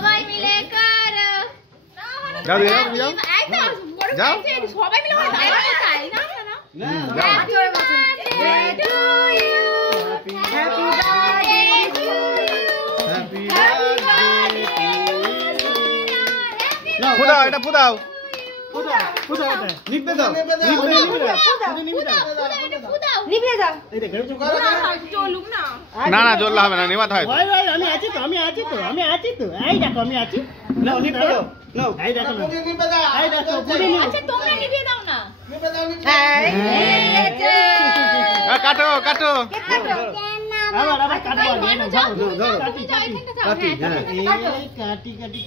সবাই মিলে করো। যাও যাও যাও যাও সবাই মিলে করো। তাই না না না। Happy birthday to you. Happy birthday to you. Happy Happy birthday birthday. না ফুদাও এটা ফুদাও ফুদাও নিতে দাও নিভিয়ে দাও। চলুক না। না না জ্বললে হবে না নেভাতে হয় ভাই ভাই আমি আছি তো এই দেখো আমি আছি নাও নিতে দাও নাও এই দেখো এই দেখো আচ্ছা তোমরা নিভিয়ে দাও না। কাটো কাটো আবার কাটবো ধরো তুমি যাও এখানটা যাও। কাটি হ্যাঁ কাটি হ্যাপি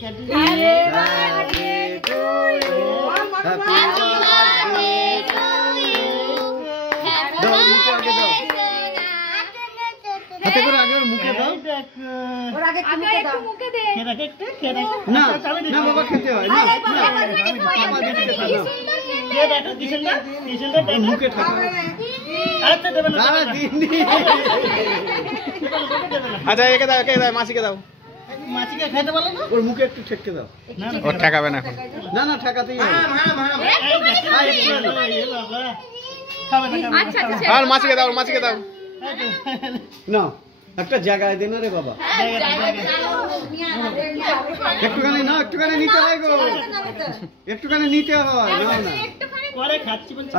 দাও মুখে আগে দাও হাতে করে আগে ওর মুখে দাও ওর আগে একটু মুখে দে। না না বাবা খেতে হয় না না মুখে ঠাকা না দিনি আচ্ছা একে দাও মাসিকে দাও মাছিকে খাইতে বলো না ওর মুখে একটু ঠেকতে দাও না ও ঠেকাবে না এখন না না ঠেকাতেই হবে আচ্ছা আচ্ছা আর মাসিকে দাও না একটা জায়গায় দে না রে বাবা একটুখানি নিতে হয় গো একটুখানি নিতে হয় না না পরে খাচ্ছি বলছি